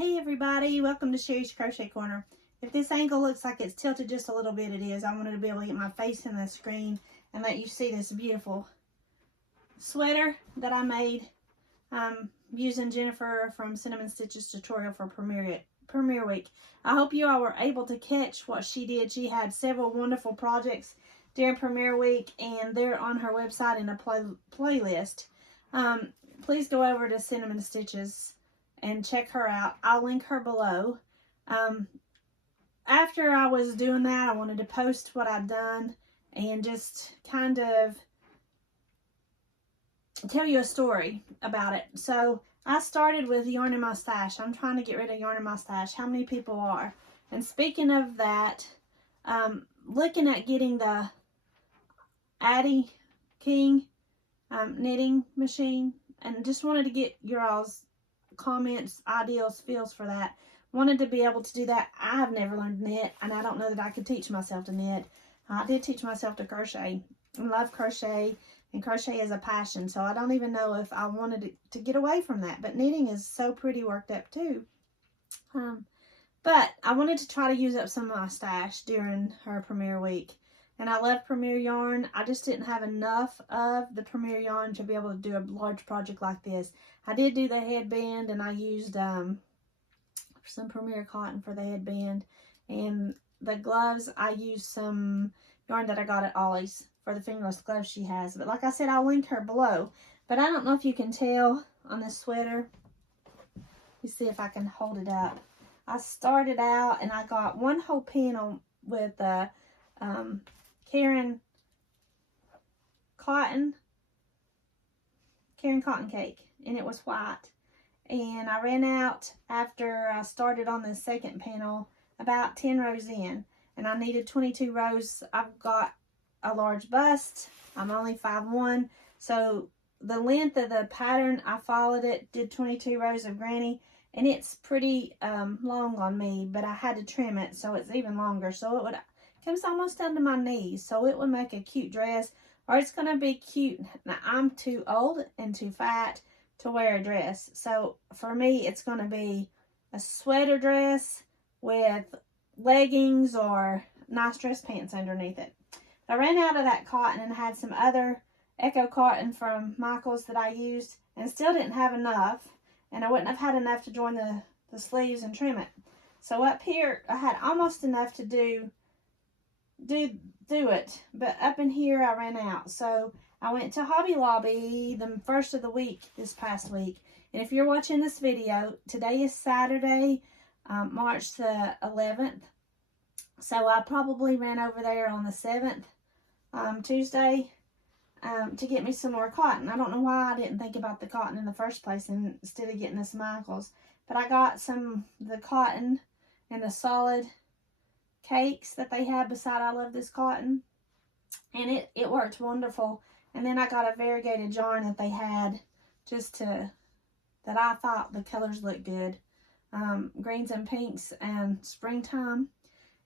Hey everybody, welcome to Sherri's Crochet Corner. If this angle looks like it's tilted just a little bit, it is. I wanted to be able to get my face in the screen and let you see this beautiful sweater that I made using Jennifer from Cinnamon Stitches tutorial for Premiere Week. I hope you all were able to catch what she did. She had several wonderful projects during Premiere Week, and they're on her website in a playlist. Please go over to Cinnamon Stitches and check her out. I'll link her below. After I was doing that, I wanted to post what I'd done and just kind of tell you a story about it. So I started with yarn in my stash. I'm trying to get rid of yarn in my stash. How many people are? And speaking of that, looking at getting the Addie King knitting machine, and just wanted to get your all's comments, ideals, feels for that. Wanted to be able to do that. I have never learned to knit, and I don't know that I could teach myself to knit. I did teach myself to crochet. I love crochet, and crochet is a passion, so I don't even know if I wanted to get away from that. But knitting is so pretty worked up too. But I wanted to try to use up some of my stash during her Premiere Week. And I love Premiere yarn. I just didn't have enough of the Premiere yarn to be able to do a large project like this. I did do the headband, and I used some Premiere cotton for the headband. And the gloves, I used some yarn that I got at Ollie's for the fingerless gloves she has. But like I said, I'll link her below. But I don't know if you can tell on this sweater. Let me see if I can hold it up. I started out, and I got one whole panel with Karen cotton cake, and it was white. And I ran out after I started on the second panel about 10 rows in, and I needed 22 rows. I've got a large bust. I'm only 5'1", so the length of the pattern, I followed it, did 22 rows of granny, and it's pretty long on me, but I had to trim it so it's even longer, so it comes almost down to my knees, so it would make a cute dress, or it's going to be cute. Now, I'm too old and too fat to wear a dress, so for me, it's going to be a sweater dress with leggings or nice dress pants underneath it. I ran out of that cotton and had some other Echo cotton from Michael's that I used, and still didn't have enough, and I wouldn't have had enough to join the sleeves and trim it. So up here, I had almost enough to do it, but up in here I ran out. So I went to Hobby Lobby the first of the week this past week, and if you're watching this video, today is Saturday, March the 11th, so I probably ran over there on the 7th, Tuesday, to get me some more cotton. I don't know why I didn't think about the cotton in the first place instead of getting this Michael's, but I got the cotton and the solid cakes that they have beside I Love This Cotton, and it worked wonderful. And then I got a variegated yarn that they had that I thought the colors looked good, greens and pinks and springtime.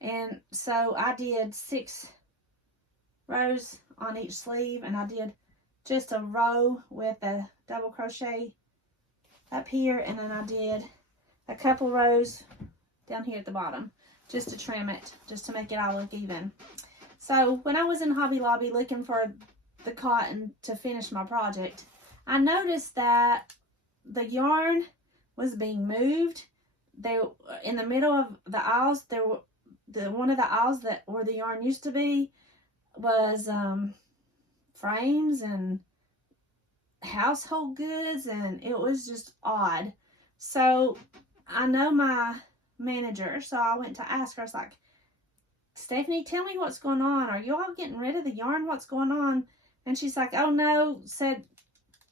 And so I did 6 rows on each sleeve, and I did just a row with a double crochet up here, and then I did a couple rows down here at the bottom, just to trim it, just to make it all look even. So when I was in Hobby Lobby looking for the cotton to finish my project, I noticed that the yarn was being moved. In the middle of the aisles, one of the aisles that where the yarn used to be was frames and household goods, and it was just odd. So I know my manager, so I went to ask her. I was like, Stephanie, tell me what's going on. Are you all getting rid of the yarn? What's going on? And she's like, oh no, said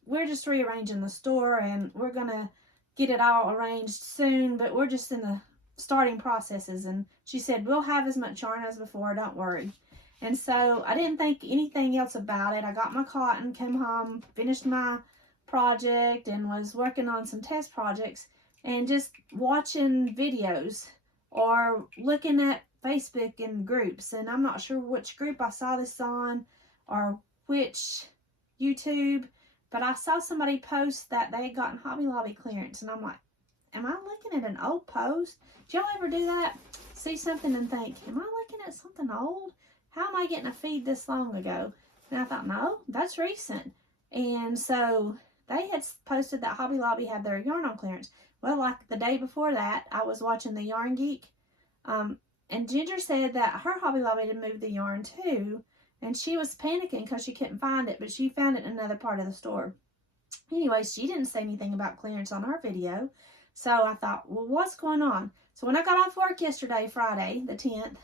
we're just rearranging the store, and we're gonna get it all arranged soon, but we're just in the starting processes. And she said, we'll have as much yarn as before, don't worry. And so I didn't think anything else about it. I got my cotton, came home, finished my project, and was working on some test projects, and just watching videos or looking at Facebook and groups. And I'm not sure which group I saw this on or which YouTube, but I saw somebody post that they had gotten Hobby Lobby clearance, and I'm like, am I looking at an old post? Do y'all ever do that? See something and think, am I looking at something old? How am I getting a feed this long ago? And I thought, no, that's recent. And so they had posted that Hobby Lobby had their yarn on clearance. Well, like the day before that, I was watching the Yarn Geek. And Ginger said that her Hobby Lobby had moved the yarn too. And she was panicking because she couldn't find it, but she found it in another part of the store. Anyway, she didn't say anything about clearance on her video. So I thought, well, what's going on? So when I got off work yesterday, Friday, the 10th,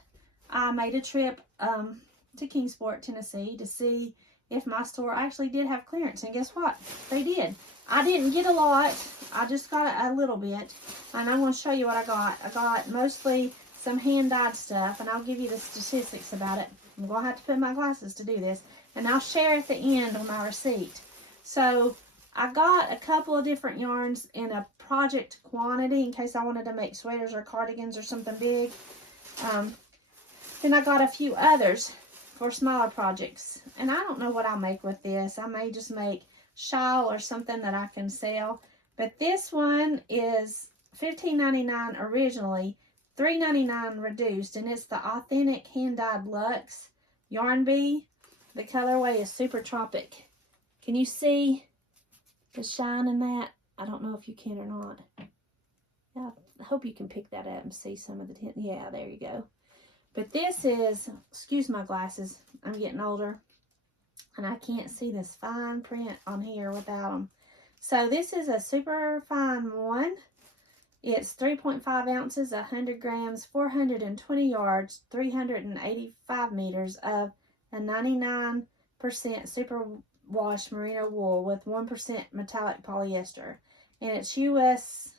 I made a trip to Kingsport, Tennessee to see if my store actually did have clearance. And guess what? They did. I didn't get a lot. I just got a little bit. And I'm going to show you what I got. I got mostly some hand-dyed stuff, and I'll give you the statistics about it. I'm going to have to put my glasses to do this. And I'll share at the end on my receipt. So I got a couple of different yarns in a project quantity in case I wanted to make sweaters or cardigans or something big. Then I got a few others for smaller projects. And I don't know what I'll make with this. I may just make shawl or something that I can sell. But this one is $15.99 originally, $3.99 reduced, and it's the authentic hand-dyed luxe yarn bee. The colorway is Super Tropic. Can you see the shine in that? I don't know if you can or not. Yeah, I hope you can pick that up and see some of the tint. Yeah, there you go. But this is, excuse my glasses, I'm getting older, and I can't see this fine print on here without them. So this is a super fine one. It's 3.5 ounces, 100 grams, 420 yards, 385 meters of a 99% superwash merino wool with 1% metallic polyester. And it's US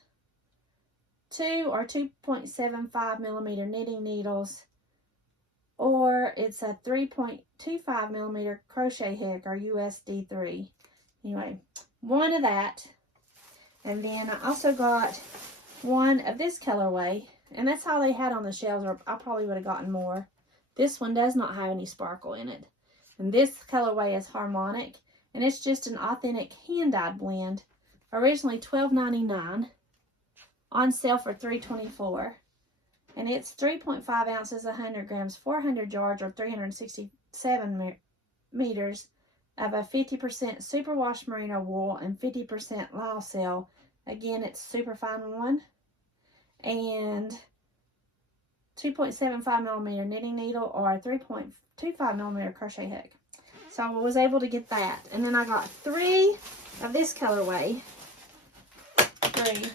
2 or 2.75 millimeter knitting needles, or it's a 3.25 millimeter crochet hook, or USD 3. Anyway, one of that. And then I also got one of this colorway, and that's all they had on the shelves, or I probably would have gotten more. This one does not have any sparkle in it. And this colorway is Harmonic, and it's just an authentic hand-dyed blend. Originally $12.99, on sale for $3.24. And it's 3.5 ounces, 100 grams, 400 yards, or 367 meters of a 50% superwash merino wool and 50% lyocell. Again, it's super fine one. And 2.75 millimeter knitting needle, or a 3.25 millimeter crochet hook. So I was able to get that. And then I got 3 of this colorway. 3.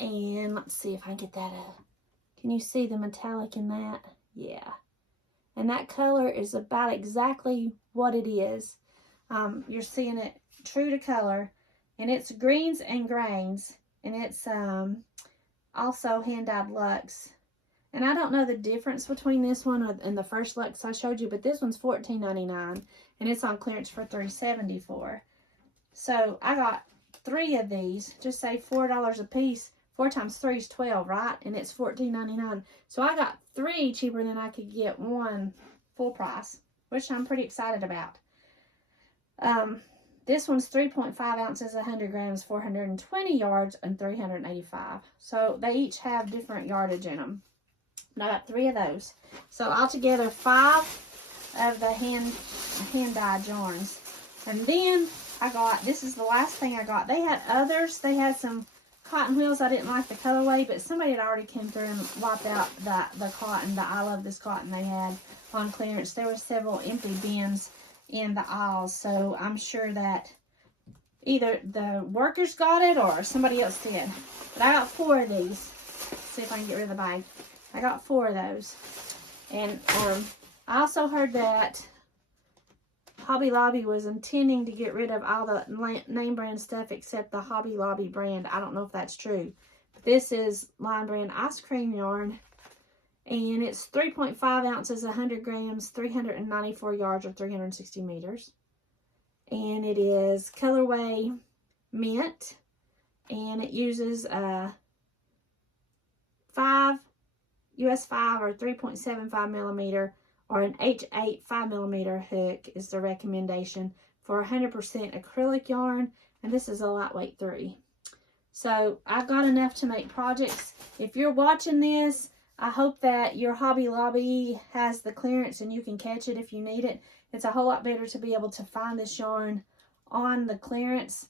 And let's see if I can get that up. Can you see the metallic in that? Yeah. And that color is about exactly what it is. You're seeing it true to color. And it's greens and grains. And it's also hand-dyed luxe. And I don't know the difference between this one and the first luxe I showed you, but this one's $14.99. And it's on clearance for $3.74. So I got 3 of these. Just say $4 a piece. 4 times 3 is 12, right? And it's $14.99. So I got 3 cheaper than I could get 1 full price, which I'm pretty excited about. This one's 3.5 ounces, 100 grams, 420 yards, and 385. So they each have different yardage in them. And I got 3 of those. So altogether 5 of the hand-dyed yarns. And then I got, this is the last thing I got. They had others. They had some cotton wheels. I didn't like the colorway, but somebody had already come through and wiped out the cotton, the I Love This Cotton they had on clearance. There were several empty bins in the aisles, so I'm sure that either the workers got it or somebody else did. But I got 4 of these. Let's see if I can get rid of the bag. I got 4 of those. And I also heard that Hobby Lobby was intending to get rid of all the name brand stuff except the Hobby Lobby brand. I don't know if that's true. But this is line brand ice cream yarn. And it's 3.5 ounces, 100 grams, 394 yards, or 360 meters. And it is colorway mint. And it uses a US 5 or 3.75 millimeter or an H8 5mm hook is the recommendation for 100% acrylic yarn, and this is a lightweight 3. So I've got enough to make projects. If you're watching this, I hope that your Hobby Lobby has the clearance and you can catch it if you need it. It's a whole lot better to be able to find this yarn on the clearance.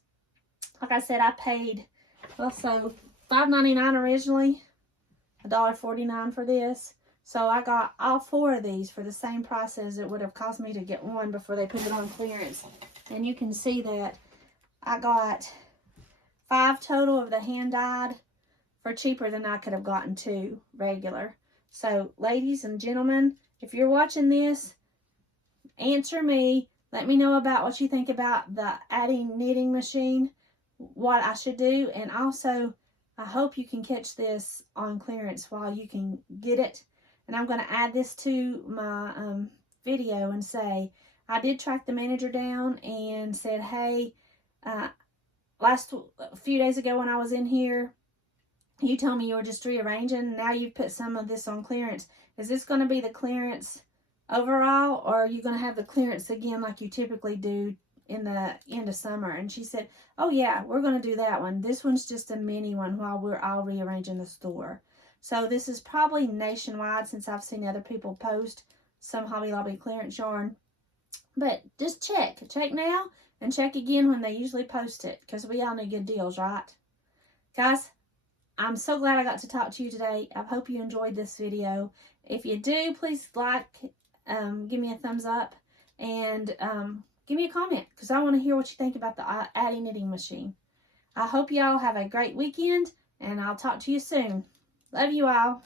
Like I said, I paid, well, so $5.99 originally, $1.49 for this. So I got all 4 of these for the same price as it would have cost me to get one before they put it on clearance. And you can see that I got 5 total of the hand-dyed for cheaper than I could have gotten 2 regular. So, ladies and gentlemen, if you're watching this, answer me. Let me know about what you think about the adding knitting machine, what I should do, and also, I hope you can catch this on clearance while you can get it. And I'm going to add this to my video and say, I did track the manager down and said, hey, last few days ago when I was in here, you told me you were just rearranging. Now you've put some of this on clearance. Is this going to be the clearance overall, or are you going to have the clearance again like you typically do in the end of summer? And she said, oh yeah, we're going to do that one. This one's just a mini one while we're all rearranging the store. So this is probably nationwide, since I've seen other people post some Hobby Lobby clearance yarn. But just check now and check again when they usually post it, because we all need good deals, right? Guys, I'm so glad I got to talk to you today. I hope you enjoyed this video. If you do, please like, give me a thumbs up, and give me a comment, because I want to hear what you think about the Addy knitting machine. I hope y'all have a great weekend, and I'll talk to you soon. Love you all.